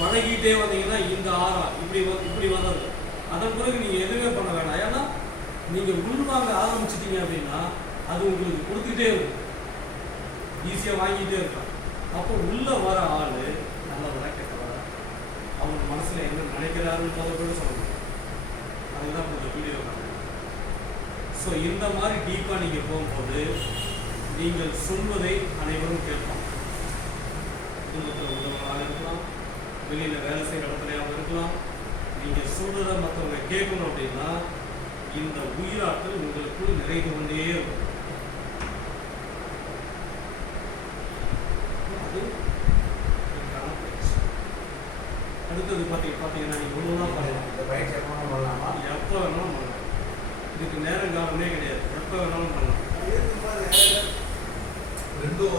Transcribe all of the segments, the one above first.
பழகிட்டே வந்தீங்கன்னா இந்த ஆறா இப்படி இப்படி வந்தது. அதன் பிறகு நீங்கள் எதுவுமே பண்ண வேண்டாம். ஏன்னா நீங்கள் உள்வாங்க ஆரம்பிச்சிட்டீங்க அப்படின்னா அது உங்களுக்கு கொடுத்துக்கிட்டே இருக்கும். ஈஸியாக வாங்கிட்டே இருக்கலாம். அப்போ உள்ளே வர ஆள் நல்லவரா கெட்டவரா அவங்க மனசில் என்ன நினைக்கிறாருன்னு முதல் கூட சொல்ல முடியும் அதுதான் இந்த வீடியோ ஸோ இந்த மாதிரி டீப்பாக நீங்கள் போகும்போது நீங்கள் சொல்வதை அனைவரும் வெளியில் வேலை செய்கிற இடத்துலையாக இருக்கலாம். நீங்கள் சொல்கிறத மற்றவங்க கேட்கணும் அப்படின்னா இந்த உயிராற்றல் உங்களுக்குள் நிறைந்து கொண்டே இருக்கும். அடுத்தது பார்த்தீங்க பார்த்தீங்கன்னா நீங்கள் ஒன்று தான் பண்ணலாம். இந்த பயிற்சி எப்போ பண்ணலாமா? எப்போ வேணாலும் பண்ணலாம். இதுக்கு நேரம் காலமே கிடையாது. எப்போ வேணாலும் பண்ணலாம். ரெண்டும்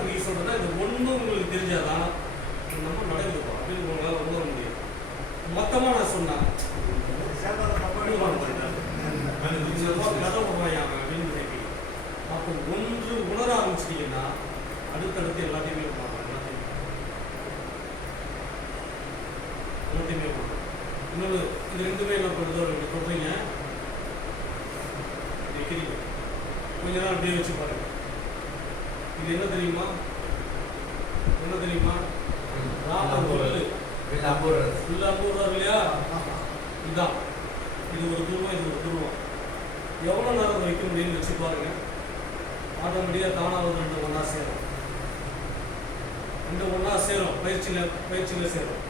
இது எதுக்காக பிடிக்க சொல்றேன்னா இந்த ஒன்றும் உங்களுக்கு தெரிஞ்சாதான் நம்ம நடக்குதுப்பா அப்படின்னு உங்களால் உணர முடியும். மொத்தமாக நான் சொன்னேன். அப்படின்னு நினைப்பீங்க அப்போ ஒன்று உணர ஆரம்பிச்சிட்டீங்கன்னா அடுத்தடுத்து எல்லாத்தையுமே பார்க்கலாம் எல்லாத்தையுமே. எல்லாத்தையுமே பார்க்கலாம் இன்னொன்று இது ரெண்டுமே என்ன பண்ணுதோ ரெண்டு சொல்றீங்க வைக்கிறீங்க கொஞ்ச நாள் அப்படியே வச்சு பாருங்க. இது என்ன தெரியுமா? என்ன தெரியுமா? ராமர் சொல்லு வெளில அம்பூர் ஃபுல்லாக போடுறாரு இல்லையா? இதுதான் இது ஒரு துருவம் இது ஒரு துருவம். எவ்வளோ நேரம் வைக்க முடியும்னு வச்சு பாருங்க. ஆட்டோமேட்டிக்காக தானாவது ரெண்டு ஒன்றா சேரும். ரெண்டு ஒன்றா சேரும். பயிற்சியில் பயிற்சியில் சேரும்.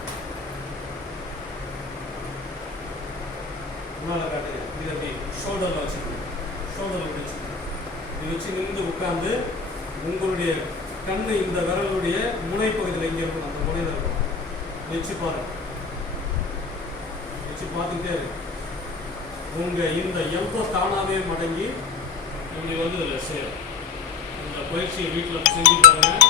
முன்னால் காட்டுங்க இது அப்படி ஷோல்டரில் வச்சுக்கணும். ஷோல்டரில் வச்சுக்கணும். இது வச்சு நின்று உட்காந்து உங்களுடைய கண்ணு இந்த விரலுடைய முனைப்பகுதியில் இங்கே இருக்கும் அந்த முனையில் இருக்கும் வச்சு பாருங்க. வச்சு பார்த்துக்கிட்டே இருக்கு உங்கள் இந்த எவ்வளோ தானாகவே மடங்கி உங்களுக்கு வந்து இதில் சேரும் இந்த பயிற்சியை வீட்டில் செஞ்சு பாருங்கள்